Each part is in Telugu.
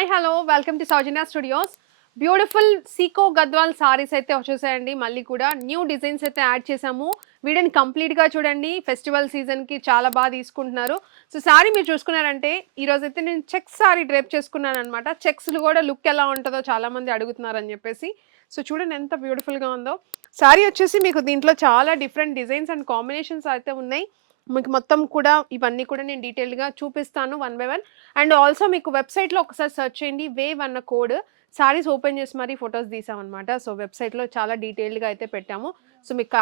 Hi hello welcome to Soujanya studios. Beautiful sico Gadwal saris అయితే వచ్చేసాయండి. మళ్ళీ కూడా న్యూ డిజైన్స్ అయితే యాడ్ చేసాము. వీడియోని కంప్లీట్గా చూడండి. ఫెస్టివల్ సీజన్కి చాలా బాగా తీసుకుంటున్నారు. సో సారీ మీరు చూసుకున్నారంటే ఈరోజు అయితే నేను చెక్స్ సారీ డ్రేప్ చేసుకున్నాను అనమాట. చెక్స్లు కూడా లుక్ ఎలా ఉంటుందో చాలా మంది అడుగుతున్నారని చెప్పేసి. సో చూడండి ఎంత బ్యూటిఫుల్గా ఉందో. సారీ వచ్చేసి మీకు దీంట్లో చాలా డిఫరెంట్ డిజైన్స్ అండ్ కాంబినేషన్స్ అయితే ఉన్నాయి. మీకు మొత్తం కూడా ఇవన్నీ కూడా నేను డీటెయిల్డ్గా చూపిస్తాను one by one. And also మీకు వెబ్సైట్లో ఒకసారి సెర్చ్ చేయండి. వేవ్ అన్న కోడ్ సారీస్ ఓపెన్ చేసి మరీ ఫొటోస్ తీసామన్నమాట. సో వెబ్సైట్లో చాలా డీటెయిల్డ్గా అయితే పెట్టాము. సో మీకు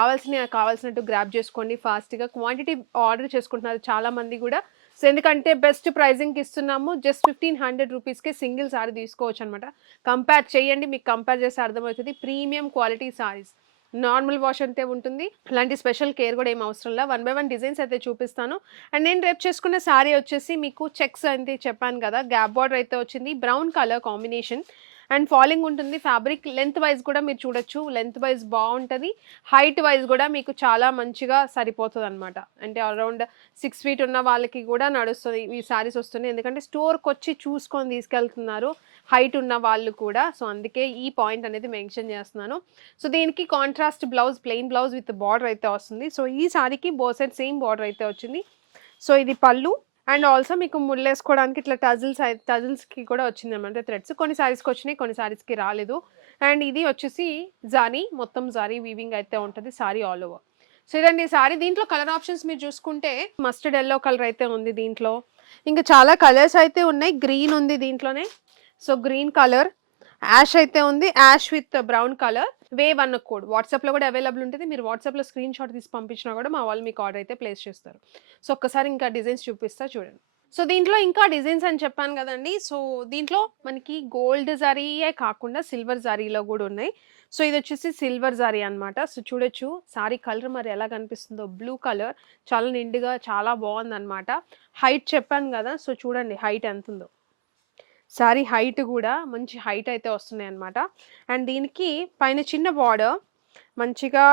కావాల్సినట్టు గ్రాప్ చేసుకోండి ఫాస్ట్గా. క్వాంటిటీ ఆర్డర్ చేసుకుంటున్నారు చాలామంది కూడా. సో ఎందుకంటే బెస్ట్ ప్రైజింగ్కి ఇస్తున్నాము. జస్ట్ 1500 రూపీస్కే సింగిల్ సారీ తీసుకోవచ్చు అనమాట. కంపేర్ చేయండి, మీకు కంపేర్ చేస్తే అర్థమవుతుంది. Premium quality saris, normal wash అంతే ఉంటుంది. అలాంటి స్పెషల్ కేర్ కూడా ఏం అవసరం లేదు. వన్ బై వన్ డిజైన్స్ అయితే చూపిస్తాను. అండ్ నేను రేపు చేసుకున్న శారీ వచ్చేసి మీకు చెక్స్ అంటే చెప్పాను కదా, గ్యాప్ బార్డర్ అయితే వచ్చింది. Brown colour combination and falling ఉంటుంది. ఫ్యాబ్రిక్ లెంత్ వైజ్ కూడా మీరు చూడొచ్చు. లెంత్ వైజ్ బాగుంటుంది. హైట్ వైజ్ కూడా మీకు చాలా మంచిగా సరిపోతుంది అనమాట. అంటే అరౌండ్ 6 feet ఉన్న వాళ్ళకి కూడా నడుస్తుంది ఈ శారీస్ వస్తున్నాయి. ఎందుకంటే స్టోర్కి వచ్చి చూసుకొని తీసుకెళ్తున్నారు హైట్ ఉన్న వాళ్ళు కూడా. సో అందుకే ఈ పాయింట్ అనేది మెన్షన్ చేస్తున్నాను. సో దీనికి contrast blouse, plain blouse with border అయితే వస్తుంది. సో ఈ సారీకి బోత్ సైడ్ సేమ్ బార్డర్ అయితే వచ్చింది. సో ఇది పళ్ళు. అండ్ ఆల్సో మీకు ముళ్ళేసుకోవడానికి ఇట్లా టజిల్స్కి కూడా వచ్చింది అనమాట థ్రెడ్స్. కొన్ని సారీస్కి వచ్చినాయి, కొన్ని సారీస్కి రాలేదు. అండ్ ఇది వచ్చేసి జారీ, మొత్తం జారీ వీవింగ్ అయితే ఉంటుంది సారీ ఆల్ ఓవర్. సో ఇదండి సారీ. దీంట్లో కలర్ ఆప్షన్స్ మీరు చూసుకుంటే మస్టర్డ్ ఎల్లో కలర్ అయితే ఉంది దీంట్లో. ఇంకా చాలా కలర్స్ అయితే ఉన్నాయి. గ్రీన్ ఉంది దీంట్లోనే. సో గ్రీన్ కలర్, యాష్ అయితే ఉంది. Ash with brown colour. Wave అన్న కోడ్ వాట్సాప్లో కూడా అవైలబుల్ ఉంటుంది. మీరు వాట్సాప్లో స్క్రీన్ షాట్ తీసి పంపించినా కూడా మా వాళ్ళు మీకు ఆర్డర్ అయితే ప్లేస్ చేస్తారు. సో ఒక్కసారి ఇంకా డిజైన్స్ చూపిస్తా చూడండి. సో దీంట్లో ఇంకా డిజైన్స్ అని చెప్పాను కదండి. సో దీంట్లో మనకి గోల్డ్ జరీయే కాకుండా సిల్వర్ జరీలో కూడా ఉన్నాయి. సో ఇది వచ్చేసి సిల్వర్ జరీ అనమాట. సో చూడొచ్చు సారీ కలర్ మరి ఎలా కనిపిస్తుందో. బ్లూ కలర్ చాలా నిండుగా చాలా బాగుందన్నమాట. హైట్ చెప్పాను కదా, సో చూడండి హైట్ ఎంత ఉందో. సారీ హైట్ కూడా మంచి హైట్ అయితే వస్తున్నాయి అనమాట. అండ్ దీనికి పైన చిన్న బార్డర్, మంచిగా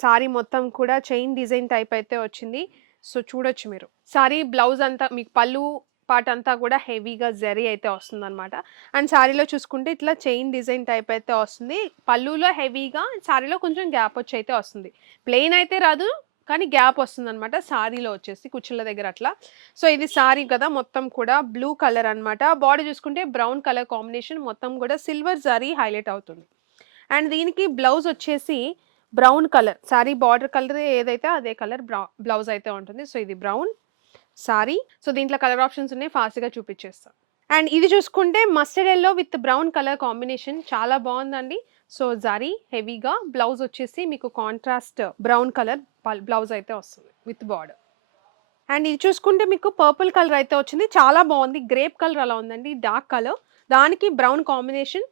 సారీ మొత్తం కూడా చైన్ డిజైన్ టైప్ అయితే వచ్చింది. సో చూడొచ్చు మీరు. సారీ బ్లౌజ్ అంతా మీకు పళ్ళు పార్ట్ అంతా కూడా హెవీగా జరీ అయితే వస్తుంది అనమాట. అండ్ సారీలో చూసుకుంటే ఇట్లా చైన్ డిజైన్ టైప్ అయితే వస్తుంది. పళ్ళులో హెవీగా, సారీలో కొంచెం గ్యాప్ వచ్చి అయితే వస్తుంది. ప్లెయిన్ అయితే రాదు, కానీ గ్యాప్ వస్తుంది అనమాట సారీలో వచ్చేసి కుచ్చుల దగ్గర అట్లా. సో ఇది సారీ కదా, మొత్తం కూడా బ్లూ కలర్ అనమాట. బాడీ చూసుకుంటే బ్రౌన్ కలర్ కాంబినేషన్, మొత్తం కూడా సిల్వర్ సారీ హైలైట్ అవుతుంది. అండ్ దీనికి బ్లౌజ్ వచ్చేసి brown colour, sorry border colour ఏదైతే అదే కలర్ బ్లౌజ్ అయితే ఉంటుంది. సో ఇది బ్రౌన్ సారీ. సో దీంట్లో కలర్ ఆప్షన్స్ ఉన్నాయి, ఫాస్ట్గా చూపించేస్తాం. అండ్ ఇది చూసుకుంటే mustard yellow with brown colour combination చాలా బాగుందండి. సో జరీ హెవీగా, బ్లౌజ్ వచ్చేసి మీకు కాంట్రాస్ట్ బ్రౌన్ కలర్ బ్లౌజ్ అయితే వస్తుంది విత్ బార్డర్. అండ్ ఇది చూసుకుంటే మీకు పర్పుల్ కలర్ అయితే వచ్చింది, చాలా బాగుంది. గ్రేప్ కలర్ అలా ఉందండి, డార్క్ కలర్. దానికి బ్రౌన్ కాంబినేషన్.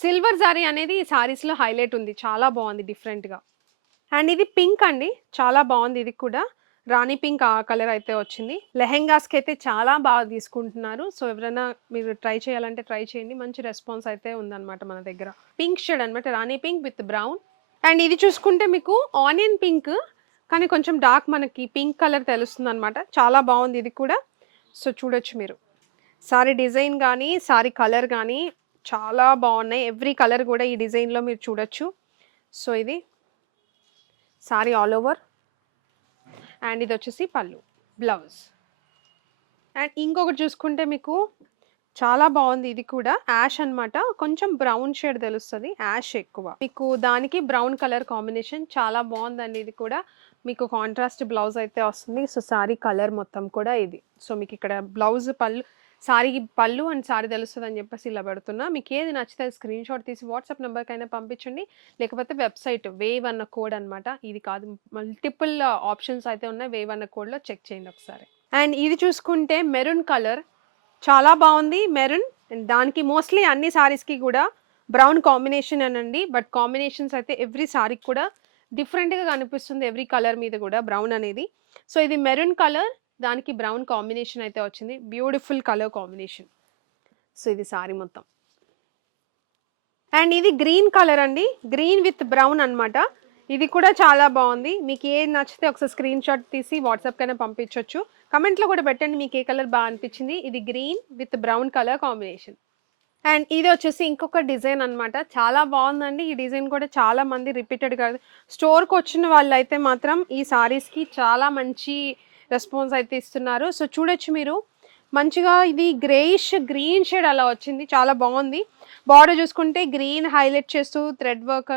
సిల్వర్ జరీ అనేది ఈ సారీస్లో హైలైట్ ఉంది, చాలా బాగుంది డిఫరెంట్గా. అండ్ ఇది పింక్ అండి, చాలా బాగుంది. ఇది కూడా రాణి పింక్ ఆ కలర్ అయితే వచ్చింది. లెహెంగాస్కి అయితే చాలా బాగా తీసుకుంటున్నారు. సో ఎవరైనా మీరు ట్రై చేయాలంటే ట్రై చేయండి, మంచి రెస్పాన్స్ అయితే ఉందన్నమాట మన దగ్గర. పింక్ షేడ్ అనమాట, రాణి పింక్ విత్ బ్రౌన్. అండ్ ఇది చూసుకుంటే మీకు ఆనియన్ పింక్, కానీ కొంచెం డార్క్ మనకి పింక్ కలర్ తెలుస్తుంది అనమాట. చాలా బాగుంది ఇది కూడా. సో చూడొచ్చు మీరు. సారీ డిజైన్ కానీ సారీ కలర్ కానీ చాలా బాగున్నాయి. ఎవ్రీ కలర్ కూడా ఈ డిజైన్లో మీరు చూడొచ్చు. సో ఇది సారీ ఆల్ ఓవర్. అండ్ ఇది వచ్చేసి పళ్ళు, బ్లౌజ్. అండ్ ఇంకొకటి చూసుకుంటే మీకు చాలా బాగుంది. ఇది కూడా యాష్ అనమాట, కొంచెం బ్రౌన్ షేడ్ తెలుస్తుంది, యాష్ ఎక్కువ. మీకు దానికి బ్రౌన్ కలర్ కాంబినేషన్ చాలా బాగుందండి. ఇది కూడా మీకు కాంట్రాస్ట్ బ్లౌజ్ అయితే వస్తుంది. సో సారీ కలర్ మొత్తం కూడా ఇది. సో మీకు ఇక్కడ బ్లౌజ్ పళ్ళు, సారీకి పళ్ళు అండ్ సారీ తెలుస్తుంది అని చెప్పేసి ఇలా పెడుతున్నా. మీకు ఏది నచ్చితే స్క్రీన్ షాట్ తీసి వాట్సాప్ నెంబర్కైనా పంపించండి, లేకపోతే వెబ్సైట్ వేవ్ అన్న కోడ్ అనమాట. ఇది కాదు, మల్టిపుల్ ఆప్షన్స్ అయితే ఉన్నాయి. వేవ్ అన్న కోడ్లో చెక్ చేయండి ఒకసారి. అండ్ ఇది చూసుకుంటే మెరూన్ కలర్ చాలా బాగుంది, మెరూన్. అండ్ దానికి మోస్ట్లీ అన్ని సారీస్కి కూడా బ్రౌన్ కాంబినేషన్ అనండి. బట్ కాంబినేషన్స్ అయితే ఎవ్రీ సారీకి కూడా డిఫరెంట్గా కనిపిస్తుంది, ఎవ్రీ కలర్ మీద కూడా బ్రౌన్ అనేది. సో ఇది మెరూన్ కలర్, దానికి బ్రౌన్ కాంబినేషన్ అయితే వచ్చింది. Beautiful colour combination. సో ఇది సారీ మొత్తం. అండ్ ఇది గ్రీన్ కలర్ అండి, గ్రీన్ విత్ బ్రౌన్ అనమాట. ఇది కూడా చాలా బాగుంది. మీకు ఏది నచ్చితే ఒకసారి స్క్రీన్ షాట్ తీసి వాట్సాప్కైనా పంపించవచ్చు. కమెంట్లో కూడా పెట్టండి మీకు ఏ కలర్ బాగా అనిపించింది. ఇది green with brown colour combination. And ఇది వచ్చేసి ఇంకొక డిజైన్ అన్నమాట. చాలా బావుందండి. ఈ డిజైన్ కూడా చాలా మంది రిపీటెడ్‌గా స్టోర్‌కొచ్చిన వాళ్ళైతే మాత్రం ఈ సారీస్‌కి చాలా మంచి రెస్పాన్స్ అయితే ఇస్తున్నారు. సో, చూడొచ్చు మీరు. మంచిగా ఇది గ్రేయిష్ గ్రీన్ షేడ్ అలా వచ్చింది. చాలా బావుంది. బార్డర్ చూసుకుంటే గ్రీన్ హైలైట్ చేస్తూ thread work,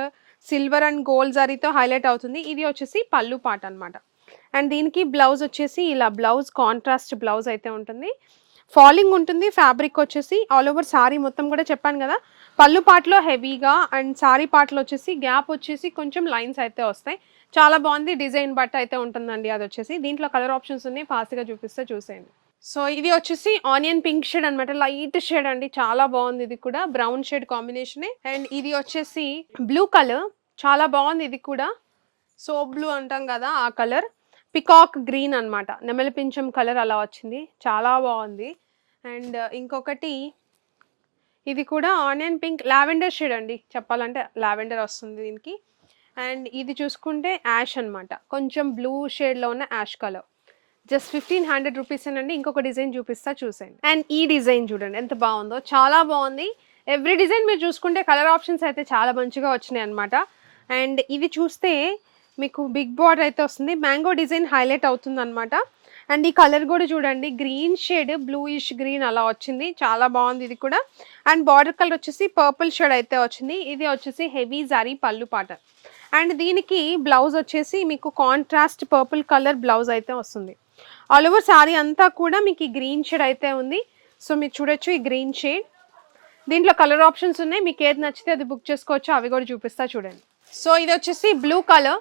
silver and gold జరీతో హైలైట్ అవుతుంది. ఇది వచ్చేసి పల్లు పార్ట్ అన్నమాట. అండ్ దీనికి బ్లౌజ్ వచ్చేసి ఇలా బ్లౌజ్ కాంట్రాస్ట్ బ్లౌజ్ అయితే ఉంటుంది. ఫాలింగ్ ఉంటుంది. ఫ్యాబ్రిక్ వచ్చేసి ఆల్ ఓవర్ సారీ మొత్తం కూడా చెప్పాను కదా! పళ్ళు పార్ట్‌లో హెవీగా అండ్ సారీ పార్ట్‌లో వచ్చేసి గ్యాప్ వచ్చేసి కొంచెం లైన్స్ అయితే వస్తాయి. చాలా బావుంది. డిజైన్ బట్టి అయితే ఉంటుందండి అదొచ్చేసి. దీంట్లో కలర్ ఆప్షన్స్ ఉన్నాయి. ఫాస్ట్‌గా చూపిస్తే చూసేయండి. సో, ఇది వచ్చేసి ఆనియన్ పింక్ షేడ్ అనమాట. లైట్ షేడ్ అండి. చాలా బావుంది ఇది కూడా. Brown shade కాంబినేషనే. అండ్ ఇది వచ్చేసి బ్లూ కలర్. చాలా బావుంది ఇది కూడా. సోప్ బ్లూ అంటాం కదా! ఆ కలర్. పికాక్ గ్రీన్ అనమాట. నెమలి పించం కలర్ అలా వచ్చింది. చాలా బావుంది. అండ్ ఇంకొకటి ఇది కూడా ఆనియన్ పింక్ లావెండర్ షేడ్ అండి. చెప్పాలంటే లావెండర్ వస్తుంది దీనికి. అండ్ ఇది చూసుకుంటే యాష్ అనమాట. కొంచెం బ్లూ షేడ్‌లో ఉన్న యాష్ కలర్. జస్ట్ 1500 రూపీసేనండి. ఇంకొక డిజైన్ చూపిస్తా చూసేయండి. అండ్ ఈ డిజైన్ చూడండి ఎంత బావుందో. చాలా బావుంది. ఎవ్రీ డిజైన్ మీరు చూసుకుంటే కలర్ ఆప్షన్స్ అయితే చాలా మంచిగా వచ్చినాయన్నమాట. అండ్ ఇది చూస్తే మీకు బిగ్ బార్డర్ అయితే వస్తుంది. మ్యాంగో డిజైన్ హైలైట్ అవుతుందన్నమాట. అండ్ ఈ కలర్ కూడా చూడండి గ్రీన్ షేడ్ బ్లూయిష్ గ్రీన్ అలా వచ్చింది. చాలా బావుంది ఇది కూడా. అండ్ బార్డర్ కలర్ వచ్చేసి పర్పుల్ షేడ్ అయితే వచ్చింది. ఇది వచ్చేసి హెవీ జరీ పల్లు పాట. అండ్ దీనికి బ్లౌజ్ వచ్చేసి మీకు కాంట్రాస్ట్ పర్పుల్ కలర్ బ్లౌజ్ అయితే వస్తుంది. ఆల్ ఓవర్ సారీ అంతా కూడా మీకు ఈ గ్రీన్ షేడ్ అయితే ఉంది. సో, మీరు చూడొచ్చు ఈ గ్రీన్ షేడ్. దీంట్లో కలర్ ఆప్షన్స్ ఉన్నాయి. మీకు ఏది నచ్చితే అది బుక్ చేసుకోవచ్చు. అవి కూడా చూపిస్తా చూడండి. సో, ఇది వచ్చేసి blue colour.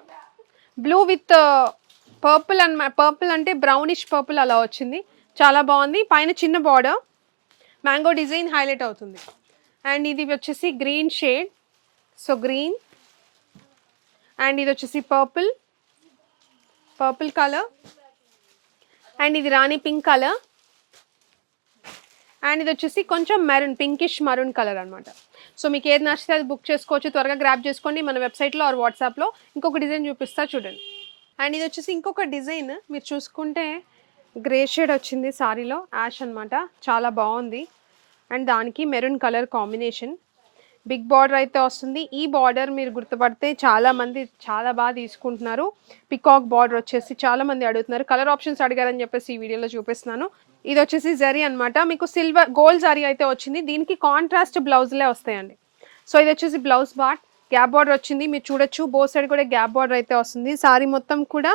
Blue with purple purple అంటే బ్రౌనిష్ పర్పుల్ అలా వచ్చింది. చాలా బాగుంది. పైన చిన్న బార్డర్. మ్యాంగో డిజైన్ హైలైట్ అవుతుంది. అండ్ ఇది వచ్చేసి green shade. So, green. And ఇది వచ్చేసి పర్పుల్. Purple colour. అండ్ ఇది రాణి పింక్ కలర్. అండ్ ఇది వచ్చేసి కొంచెం మెరూన్ పింకిష్ మరూన్ కలర్ అనమాట. సో, మీకు ఏది నచ్చితే అది బుక్ చేసుకోవచ్చు. త్వరగా గ్రాప్ చేసుకోండి మన వెబ్సైట్లో ఆర్ వాట్సాప్లో. ఇంకొక డిజైన్ చూపిస్తా చూడండి. అండ్ ఇది వచ్చేసి ఇంకొక డిజైన్ మీరు చూసుకుంటే గ్రే షేడ్ వచ్చింది సారీలో యాష్ అనమాట. చాలా బాగుంది. అండ్ దానికి maroon colour combination. Big border అయితే వస్తుంది. ఈ బార్డర్ మీరు గుర్తుపడితే చాలామంది చాలా బాగా తీసుకుంటున్నారు. పికాక్ బార్డర్ వచ్చేసి చాలామంది అడుగుతున్నారు. కలర్ ఆప్షన్స్ అడిగారని చెప్పేసి ఈ వీడియోలో చూపిస్తున్నాను. ఇది వచ్చేసి జరీ అనమాట. మీకు సిల్వర్ గోల్డ్ జరీ అయితే వచ్చింది. దీనికి కాంట్రాస్ట్ బ్లౌజ్లే వస్తాయండి. సో, ఇది వచ్చేసి బ్లౌజ్ పార్ట్. గ్యాప్ బార్డర్ వచ్చింది. మీరు చూడొచ్చు బోత్ సైడ్ కూడా గ్యాప్ బార్డర్ అయితే వస్తుంది. సారీ మొత్తం కూడా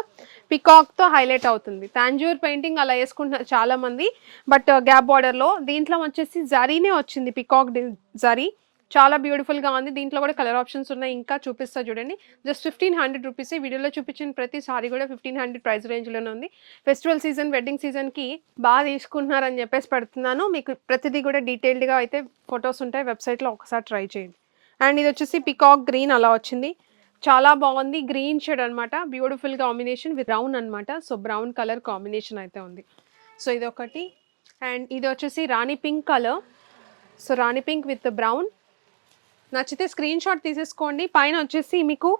పికాక్తో హైలైట్ అవుతుంది. తాంజూర్ పెయింటింగ్ అలా వేసుకుంటున్నారు చాలామంది. బట్ గ్యాప్ బార్డర్లో దీంట్లో వచ్చేసి జరీనే వచ్చింది. పికాక్ జరీ. చాలా బ్యూటిఫుల్‌గా ఉంది. దీంట్లో కూడా కలర్ ఆప్షన్స్ ఉన్నాయి. ఇంకా చూపిస్తా చూడండి. జస్ట్ 1500 రూపీసే. వీడియోలో చూపించిన ప్రతి సారీ కూడా 1500 ప్రైస్ రేంజ్‌లోనే ఉంది. ఫెస్టివల్ సీజన్, వెడ్డింగ్ సీజన్‌కి బాగా తీసుకుంటున్నారని చెప్పేసి పెడుతున్నాను. మీకు ప్రతిదీ కూడా డీటెయిల్డ్‌గా అయితే ఫోటోస్ ఉంటాయి. వెబ్‌సైట్‌లో ఒకసారి ట్రై చేయండి. అండ్ ఇది వచ్చేసి పికాక్ గ్రీన్ అలా వచ్చింది. చాలా బాగుంది. గ్రీన్ షేడ్ అనమాట. బ్యూటిఫుల్ కాంబినేషన్ విత్ బ్రౌన్ అనమాట. సో, బ్రౌన్ కలర్ కాంబినేషన్ అయితే ఉంది. సో, ఇదొకటి. అండ్ ఇది వచ్చేసి rani pink colour. So, rani pink with brown. నచ్చితే స్క్రీన్ షాట్ తీసేసుకోండి. పైన వచ్చేసి మీకు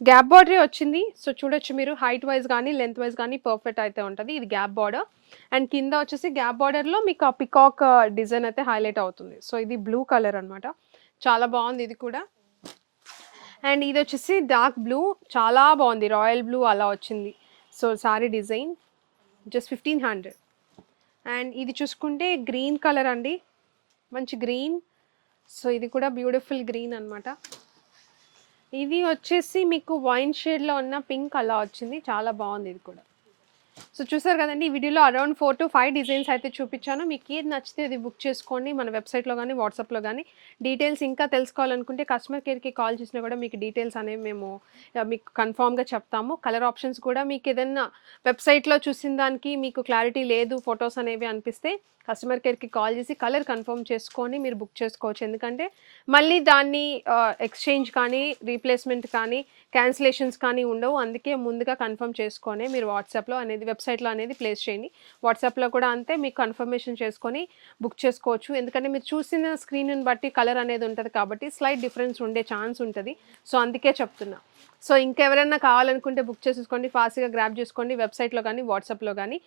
గ్యాప్ బార్డరే వచ్చింది. సో, చూడొచ్చు మీరు హైట్ వైజ్ కానీ లెంత్ వైజ్ కానీ పర్ఫెక్ట్ అయితే ఉంటుంది. ఇది గ్యాప్ బార్డర్. అండ్ కింద వచ్చేసి గ్యాప్ బార్డర్లో మీకు ఆ పికాక్ డిజైన్ అయితే హైలైట్ అవుతుంది. సో, ఇది బ్లూ కలర్ అనమాట. చాలా బాగుంది ఇది కూడా. అండ్ ఇది వచ్చేసి డార్క్ బ్లూ. చాలా బాగుంది. రాయల్ బ్లూ అలా వచ్చింది. So, sorry design just 1500. And ఇది చూసుకుంటే గ్రీన్ కలర్ అండి. మంచి గ్రీన్. సో, ఇది కూడా బ్యూటిఫుల్ గ్రీన్ అనమాట. ఇది వచ్చేసి మీకు వైన్ షేడ్‌లో ఉన్న పింక్ అలా వచ్చింది. చాలా బాగుంది ఇది కూడా. సో, చూసారు కదండీ! ఈ వీడియోలో అరౌండ్ 4-5 డిజైన్స్ అయితే చూపించాను. మీకు ఏది నచ్చితే అది బుక్ చేసుకోండి. మన వెబ్‌సైట్‌లో గానీ, వాట్సాప్‌లో గానీ. డీటెయిల్స్ ఇంకా తెలుసుకోవాలనుకుంటే కస్టమర్ కేర్‌కి కాల్ చేసినా కూడా మీకు డీటెయిల్స్ అనేవి మేము మీకు కన్ఫర్మ్‌గా చెప్తాము. కలర్ ఆప్షన్స్ కూడా మీకు ఏదన్నా వెబ్‌సైట్‌లో చూసిన దానికి మీకు క్లారిటీ లేదు ఫోటోస్ అనేవి అనిపిస్తే కస్టమర్ కేర్‌కి కాల్ చేసి కలర్ కన్ఫర్మ్ చేసుకొని మీరు బుక్ చేసుకోవచ్చు. ఎందుకంటే మళ్ళీ దాన్ని ఎక్స్‌చేంజ్ కానీ, రీప్లేస్‌మెంట్ కానీ, క్యాన్సిలేషన్స్ కానీ ఉండవు. అందుకే ముందుగా కన్ఫర్మ్ చేసుకొనే మీరు వాట్సాప్‌లో అనేది వెబ్‌సైట్‌లో అనేది ప్లేస్ చేయండి. వాట్సాప్‌లో కూడా అంతే మీకు కన్ఫర్మేషన్ చేసుకొని బుక్ చేసుకోవచ్చు. ఎందుకంటే మీరు చూసిన స్క్రీన్‌ని బట్టి కలర్ అనేది ఉంటది కాబట్టి స్లైట్ డిఫరెన్స్ ఉండే ఛాన్స్ ఉంటది. సో, అందుకే చెప్తున్నా. సో, ఇంకెవరైనా కావాలనుకుంటే బుక్ చేసేసుకోండి. ఫాస్ట్‌గా గ్రాబ్ చేసుకోండి. వెబ్‌సైట్‌లో గానీ, వాట్సాప్‌లో గానీ.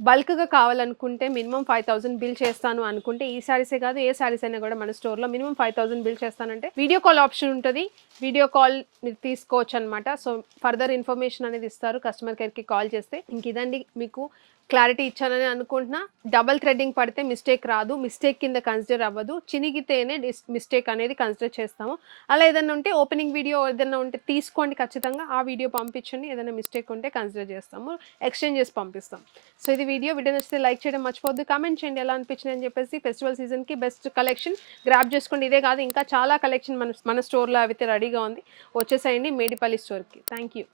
బల్క్‌గా కావాలనుకుంటే మినిమమ్ 5000 బిల్ చేస్తాను అనుకుంటే ఈ శారీసే కాదు ఏ శారీస్ అయినా కూడా మన స్టోర్‌లో మినిమమ్ 5000 బిల్ చేస్తానంటే వీడియో కాల్ ఆప్షన్ ఉంటది. వీడియో కాల్ మీరు తీసుకోవచ్చనమాట. సో, ఫర్దర్ ఇన్ఫర్మేషన్ అనేది ఇస్తారు కస్టమర్ కేర్‌కి కాల్ చేస్తే. ఇంక ఇదండి మీకు క్లారిటీ ఇచ్చానని అనుకుంటున్నా. డబుల్ థ్రెడ్డింగ్ పడితే మిస్టేక్ రాదు. మిస్టేక్ కింద కన్సిడర్ అవ్వదు. చినిగితేనే మిస్టేక్ అనేది కన్సిడర్ చేస్తాము. అలా ఏదన్నా ఉంటే ఓపెనింగ్ వీడియో ఏదన్నా ఉంటే తీసుకోండి ఖచ్చితంగా. ఆ వీడియో పంపించండి. ఏదైనా మిస్టేక్ ఉంటే కన్సిడర్ చేస్తాము. ఎక్స్‌చేంజ్ చేసి పంపిస్తాం. సో, ఇది వీడియో నచ్చితే లైక్ చేయడం మర్చిపోవద్దు. కామెంట్ చేయండి ఎలా అనిపించింది అని చెప్పేసి. ఫెస్టివల్ సీజన్‌కి బెస్ట్ కలెక్షన్ గ్రాబ్ చేసుకోండి. ఇదే కాదు ఇంకా చాలా కలెక్షన్ మన స్టోర్‌లో అయితే రెడీగా ఉంది. వచ్చేసేయండి మేడిపల్లి స్టోర్‌కి. Thank you.